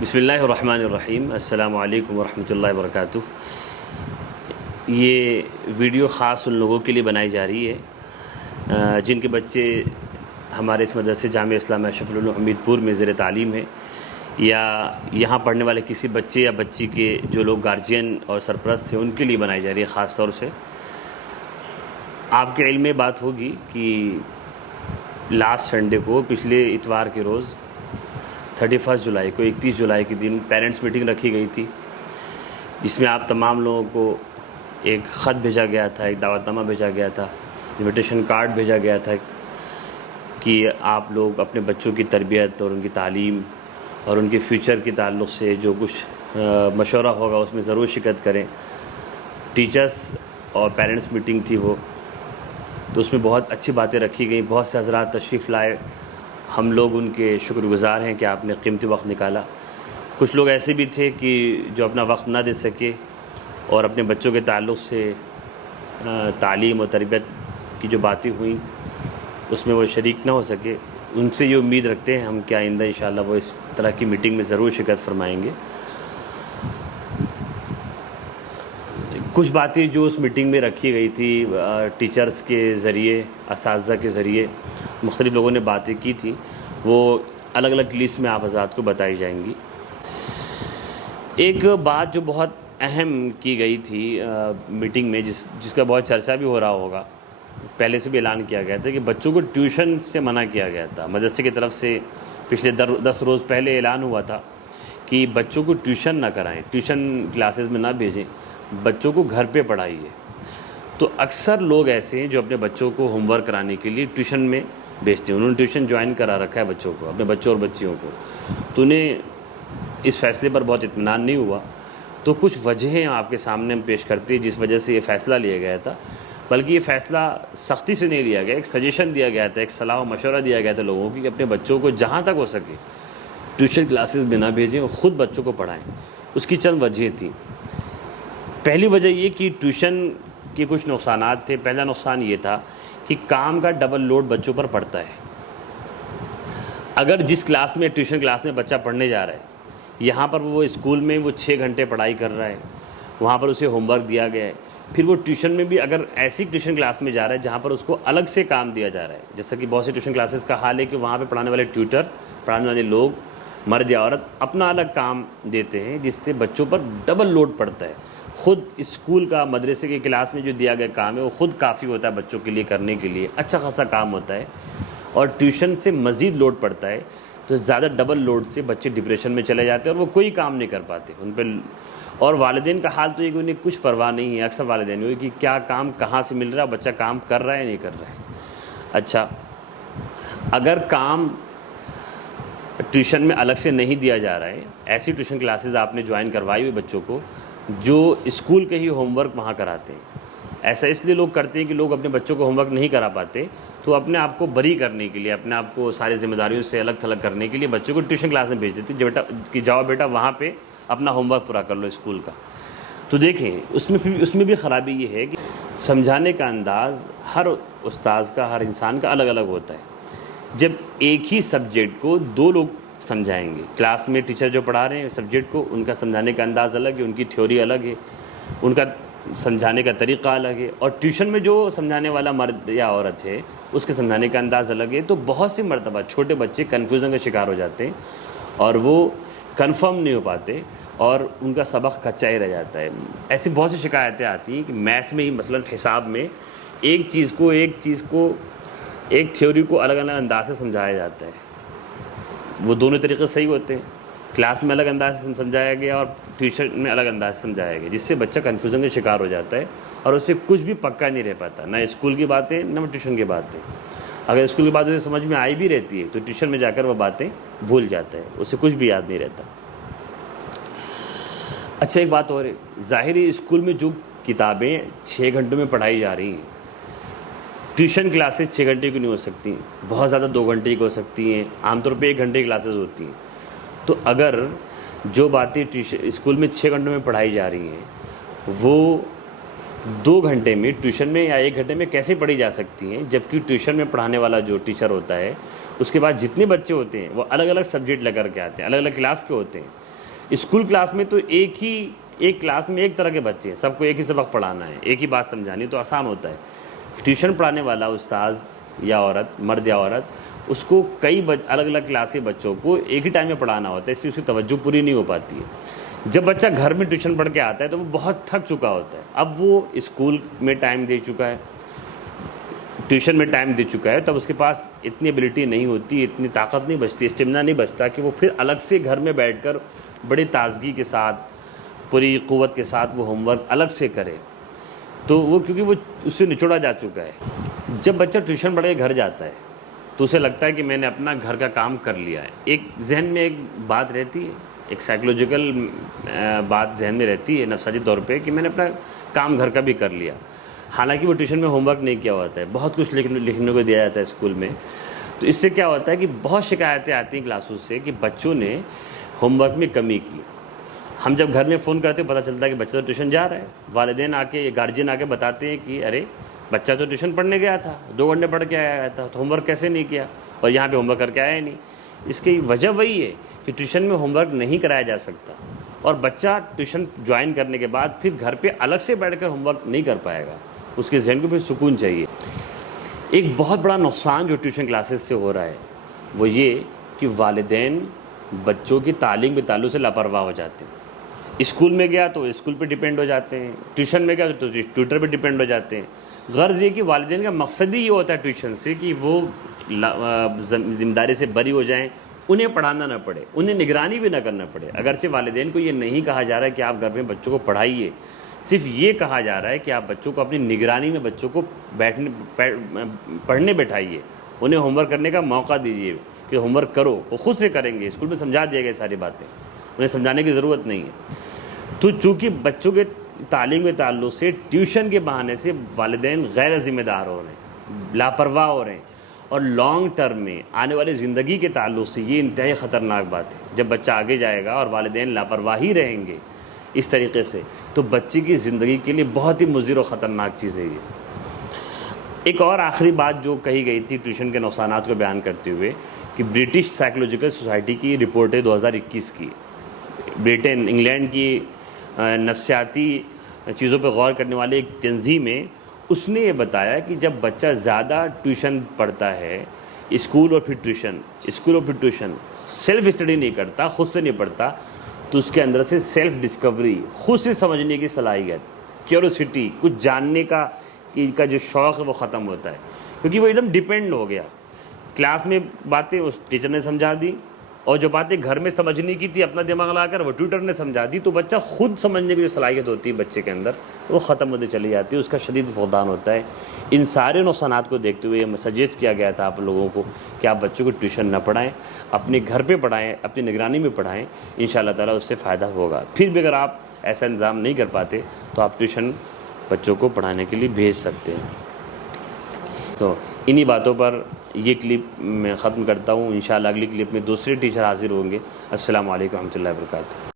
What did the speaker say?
بسم اللہ الرحمن الرحیم۔ السلام علیکم ورحمۃ اللہ وبرکاتہ۔ یہ ویڈیو خاص ان لوگوں کے لیے بنائی جا رہی ہے جن کے بچے ہمارے اس مدرسے جامعہ اسلامیہ اشرف العلوم حمید پور میں زیر تعلیم ہے، یا یہاں پڑھنے والے کسی بچے یا بچی کے جو لوگ گارجین اور سرپرست ہیں ان کے لیے بنائی جا رہی ہے خاص طور سے۔ آپ کے علم میں بات ہوگی کہ لاسٹ سنڈے کو، پچھلے اتوار کے روز 31 جولائی کو 31 جولائی کے دن پیرنٹس میٹنگ رکھی گئی تھی، جس میں آپ تمام لوگوں کو ایک خط بھیجا گیا تھا، ایک دعوت نامہ بھیجا گیا تھا، انویٹیشن کارڈ بھیجا گیا تھا کہ آپ لوگ اپنے بچوں کی تربیت اور ان کی تعلیم اور ان کے فیوچر کے تعلق سے جو کچھ مشورہ ہوگا اس میں ضرور شرکت کریں۔ ٹیچرس اور پیرنٹس میٹنگ تھی وہ، تو اس میں بہت اچھی باتیں رکھی گئیں، بہت سے حضرات تشریف لائے، ہم لوگ ان کے شکر گزار ہیں کہ آپ نے قیمتی وقت نکالا۔ کچھ لوگ ایسے بھی تھے کہ جو اپنا وقت نہ دے سکے اور اپنے بچوں کے تعلق سے تعلیم اور تربیت کی جو باتیں ہوئیں اس میں وہ شریک نہ ہو سکے، ان سے یہ امید رکھتے ہیں ہم کہ آئندہ انشاءاللہ وہ اس طرح کی میٹنگ میں ضرور شرکت فرمائیں گے۔ کچھ باتیں جو اس میٹنگ میں رکھی گئی تھی ٹیچرز کے ذریعے، اساتذہ کے ذریعے مختلف لوگوں نے باتیں کی تھی، وہ الگ الگ لسٹ میں آپ حضرات کو بتائی جائیں گی۔ ایک بات جو بہت اہم کی گئی تھی میٹنگ میں، جس کا بہت چرچا بھی ہو رہا ہوگا، پہلے سے بھی اعلان کیا گیا تھا کہ بچوں کو ٹیوشن سے منع کیا گیا تھا مدرسے کی طرف سے۔ پچھلے 10 روز پہلے اعلان ہوا تھا کہ بچوں کو ٹیوشن نہ کرائیں، ٹیوشن کلاسز میں نہ بھیجیں، بچوں کو گھر پہ پڑھائیے۔ تو اکثر لوگ ایسے ہیں جو اپنے بچوں کو ہوم ورک کرانے کے لیے ٹیوشن میں بھیجتے ہیں، انہوں نے ٹیوشن جوائن کرا رکھا ہے بچوں کو، اپنے بچوں اور بچیوں کو، تو انہیں اس فیصلے پر بہت اطمینان نہیں ہوا۔ تو کچھ وجہیں آپ کے سامنے ہم پیش کرتے ہیں جس وجہ سے یہ فیصلہ لیا گیا تھا، بلکہ یہ فیصلہ سختی سے نہیں لیا گیا، ایک سجیشن دیا گیا تھا، ایک صلاح و مشورہ دیا گیا تھا لوگوں کی کہ اپنے بچوں کو جہاں تک ہو سکے ٹیوشن کلاسز میں نہ بھیجیں اور خود بچوں کو پڑھائیں۔ اس کی چند وجہیں تھیں۔ پہلی وجہ یہ کہ ٹیوشن کے کچھ نقصانات تھے۔ پہلا نقصان یہ تھا کہ کام کا ڈبل لوڈ بچوں پر پڑتا ہے۔ اگر جس کلاس میں ٹیوشن کلاس میں بچہ پڑھنے جا رہا ہے، یہاں پر وہ اسکول میں وہ 6 گھنٹے پڑھائی کر رہا ہے، وہاں پر اسے ہوم ورک دیا گیا ہے، پھر وہ ٹیوشن میں بھی اگر ایسی ٹیوشن کلاس میں جا رہا ہے جہاں پر اس کو الگ سے کام دیا جا رہا ہے، جیسا کہ بہت سی ٹیوشن کلاسز کا حال ہے کہ وہاں پہ پڑھانے والے ٹیوٹر، پڑھانے والے لوگ مرد یا عورت اپنا الگ کام دیتے ہیں، جس سے بچوں پر ڈبل لوڈ پڑتا ہے۔ خود اسکول کا، مدرسے کے کلاس میں جو دیا گیا کام ہے وہ خود کافی ہوتا ہے بچوں کے لیے کرنے کے لیے، اچھا خاصا کام ہوتا ہے، اور ٹیوشن سے مزید لوڈ پڑتا ہے، تو زیادہ ڈبل لوڈ سے بچے ڈپریشن میں چلے جاتے ہیں اور وہ کوئی کام نہیں کر پاتے ان پہ۔ اور والدین کا حال تو یہ کہ انہیں کچھ پرواہ نہیں ہے، اکثر والدین ہوئی کہ کیا کام کہاں سے مل رہا ہے، بچہ کام کر رہا ہے یا نہیں کر رہا ہے۔ اچھا، اگر کام ٹیوشن میں الگ سے نہیں دیا جا رہا ہے، ایسی ٹیوشن کلاسز آپ نے جوائن کروائی ہوئی بچوں کو جو اسکول کے ہی ہوم ورک وہاں کراتے ہیں۔ ایسا اس لیے لوگ کرتے ہیں کہ لوگ اپنے بچوں کو ہوم ورک نہیں کرا پاتے، تو اپنے آپ کو بری کرنے کے لیے، اپنے آپ کو ساری ذمہ داریوں سے الگ تھلگ کرنے کے لیے بچوں کو ٹیوشن کلاس میں بھیج دیتے کہ جاؤ بیٹا وہاں پہ اپنا ہوم ورک پورا کر لو اسکول کا۔ تو دیکھیں اس میں بھی خرابی یہ ہے کہ سمجھانے کا انداز ہر استاذ کا، ہر انسان کا الگ الگ ہوتا ہے۔ جب ایک ہی سبجیکٹ کو 2 لوگ سمجھائیں گے، کلاس میں ٹیچر جو پڑھا رہے ہیں سبجیکٹ کو، ان کا سمجھانے کا انداز الگ ہے، ان کی تھیوری الگ ہے، ان کا سمجھانے کا طریقہ الگ ہے، اور ٹیوشن میں جو سمجھانے والا مرد یا عورت ہے اس کے سمجھانے کا انداز الگ ہے، تو بہت سی مرتبہ چھوٹے بچے کنفیوژن کا شکار ہو جاتے ہیں اور وہ کنفرم نہیں ہو پاتے اور ان کا سبق کچا ہی رہ جاتا ہے۔ ایسی بہت سی شکایتیں آتی ہیں کہ میتھ میں ہی، مثلا حساب میں، ایک چیز کو ایک تھیوری کو الگ الگ انداز سے سمجھایا جاتا ہے۔ وہ دونوں طریقے صحیح ہوتے ہیں، کلاس میں الگ انداز سے سمجھایا گیا اور ٹیوشن میں الگ انداز سے سمجھایا گیا، جس سے بچہ کنفیوژن کا شکار ہو جاتا ہے اور اس سے کچھ بھی پکا نہیں رہ پاتا، نہ اسکول کی باتیں نہ ٹیوشن کی باتیں۔ اگر اسکول کی باتیں سمجھ میں آئی بھی رہتی ہے تو ٹیوشن میں جا کر وہ باتیں بھول جاتا ہے، اس سے کچھ بھی یاد نہیں رہتا۔ اچھا، ایک بات اور ہے، ظاہری اسکول میں جو کتابیں 6 گھنٹوں میں پڑھائی جا رہی ہیں، ٹیوشن کلاسز 6 گھنٹے کی نہیں ہو سکتی، بہت زیادہ 2 گھنٹے کی ہو سکتی ہیں، عام طور پہ 1 گھنٹے کی کلاسز ہوتی ہیں۔ تو اگر جو باتیں اسکول میں 6 گھنٹوں میں پڑھائی جا رہی ہیں وہ 2 گھنٹے میں ٹیوشن میں یا 1 گھنٹے میں کیسے پڑھی جا سکتی ہیں، جبکہ ٹیوشن میں پڑھانے والا جو ٹیچر ہوتا ہے اس کے بعد جتنے بچے ہوتے ہیں وہ الگ الگ سبجیکٹ لے کر کے آتے ہیں، الگ الگ کلاس کے ہوتے ہیں، اسکول کلاس میں تو ایک کلاس میں ایک طرح کے بچے ہیں، سب کو ایک ہی سبق پڑھانا ہے، ایک ہی بات سمجھانی، تو آسان ہوتا ہے۔ ٹیوشن پڑھانے والا استاذ یا عورت، مرد یا عورت، اس کو کئی الگ الگ کلاس کے بچوں کو ایک ہی ٹائم میں پڑھانا ہوتا ہے، اس لیے اس کی توجہ پوری نہیں ہو پاتی ہے۔ جب بچہ گھر میں ٹیوشن پڑھ کے آتا ہے تو وہ بہت تھک چکا ہوتا ہے، اب وہ اسکول میں ٹائم دے چکا ہے، ٹیوشن میں ٹائم دے چکا ہے، تب اس کے پاس اتنی ایبلٹی نہیں ہوتی، اتنی طاقت نہیں بچتی، اسٹیمنا نہیں بچتا کہ وہ پھر الگ سے گھر میں بیٹھ کر بڑی تازگی کے ساتھ، پوری قوت کے ساتھ وہ ہوم ورک الگ سے کرے۔ تو وہ کیونکہ وہ اس سے نچوڑا جا چکا ہے۔ جب بچہ ٹیوشن پڑھ کے گھر جاتا ہے تو اسے لگتا ہے کہ میں نے اپنا گھر کا کام کر لیا ہے، ایک ذہن میں ایک بات رہتی ہے، ایک سائیکولوجیکل بات ذہن میں رہتی ہے نفسیاتی طور پہ کہ میں نے اپنا کام گھر کا بھی کر لیا، حالانکہ وہ ٹیوشن میں ہوم ورک نہیں کیا ہوتا ہے، بہت کچھ لکھنے کو دیا جاتا ہے اسکول میں۔ تو اس سے کیا ہوتا ہے کہ بہت شکایتیں آتی ہیں کلاسوں سے کہ بچوں نے ہوم ورک میں کمی کی۔ ہم جب گھر میں فون کرتے ہیں پتہ چلتا ہے کہ بچہ تو ٹیوشن جا رہا ہے، والدین آ کے، گارجین آ کے بتاتے ہیں کہ ارے بچہ تو ٹیوشن پڑھنے گیا تھا، 2 گھنٹے پڑھ کے آیا تھا، تو ہوم ورک کیسے نہیں کیا، اور یہاں پہ ہوم ورک کر کے آیا ہی نہیں۔ اس کی وجہ وہی ہے کہ ٹیوشن میں ہوم ورک نہیں کرایا جا سکتا، اور بچہ ٹیوشن جوائن کرنے کے بعد پھر گھر پہ الگ سے بیٹھ کر ہوم ورک نہیں کر پائے گا، اس کے ذہن کو پھر سکون چاہیے۔ ایک بہت بڑا نقصان جو ٹیوشن کلاسز سے ہو رہا ہے وہ یہ کہ والدین بچوں کی تعلیم کے تعلق سے لاپرواہ ہو جاتے ہیں۔ اسکول میں گیا تو اسکول پہ ڈیپینڈ ہو جاتے ہیں، ٹیوشن میں گیا تو ٹیوٹر پہ ڈیپینڈ ہو جاتے ہیں۔ غرض یہ کہ والدین کا مقصد ہی یہ ہوتا ہے ٹیوشن سے کہ وہ ذمہ داری سے بری ہو جائیں، انہیں پڑھانا نہ پڑے، انہیں نگرانی بھی نہ کرنا پڑے۔ اگرچہ والدین کو یہ نہیں کہا جا رہا ہے کہ آپ گھر میں بچوں کو پڑھائیے، صرف یہ کہا جا رہا ہے کہ آپ بچوں کو اپنی نگرانی میں بچوں کو پڑھنے بیٹھائیے، انہیں ہوم ورک کرنے کا موقع دیجیے کہ ہوم ورک کرو، وہ خود سے کریں گے، اسکول میں سمجھا دیا گیا ساری باتیں، انہیں سمجھانے کی ضرورت نہیں ہے۔ تو چونکہ بچوں کے تعلیم کے تعلق سے ٹیوشن کے بہانے سے والدین غیر ذمہ دار ہو رہے ہیں، لاپرواہ ہو رہے ہیں، اور لانگ ٹرم میں آنے والی زندگی کے تعلق سے یہ انتہائی خطرناک بات ہے۔ جب بچہ آگے جائے گا اور والدین لاپرواہی رہیں گے اس طریقے سے، تو بچے کی زندگی کے لیے بہت ہی مضر و خطرناک چیز ہے یہ۔ ایک اور آخری بات جو کہی گئی تھی ٹیوشن کے نقصانات کو بیان کرتے ہوئے کہ برٹش سائیکولوجیکل سوسائٹی کی رپورٹ ہے 2021 کی، برٹن انگلینڈ کی نفسیاتی چیزوں پہ غور کرنے والے ایک تنظیم ہے، اس نے یہ بتایا کہ جب بچہ زیادہ ٹیوشن پڑھتا ہے، اسکول اور پھر ٹیوشن، سیلف اسٹڈی نہیں کرتا، خود سے نہیں پڑھتا، تو اس کے اندر سے سیلف ڈسکوری، خود سے سمجھنے کی صلاحیت، کیوریوسٹی، کچھ جاننے کا جو شوق ہے وہ ختم ہوتا ہے، کیونکہ وہ ایک دم ڈیپینڈ ہو گیا۔ کلاس میں باتیں اس ٹیچر نے سمجھا دی، اور جو باتیں گھر میں سمجھنے کی تھی اپنا دماغ لا کر وہ ٹیوٹر نے سمجھا دی، تو بچہ خود سمجھنے کی جو صلاحیت ہوتی ہے بچے کے اندر وہ ختم ہوتی چلی جاتی ہے، اس کا شدید فقدان ہوتا ہے۔ ان سارے نقصانات کو دیکھتے ہوئے سجیسٹ کیا گیا تھا آپ لوگوں کو کہ آپ بچوں کو ٹیوشن نہ پڑھائیں، اپنے گھر پہ پڑھائیں، اپنی نگرانی میں پڑھائیں، انشاءاللہ تعالیٰ اس سے فائدہ ہوگا۔ پھر بھی اگر آپ ایسا انتظام نہیں کر پاتے تو آپ ٹیوشن بچوں کو پڑھانے کے لیے بھیج سکتے ہیں۔ تو انہی باتوں پر یہ کلپ میں ختم کرتا ہوں، انشاءاللہ اگلی کلپ میں دوسرے ٹیچر حاضر ہوں گے۔ السلام علیکم و رحمۃ اللہ وبرکاتہ۔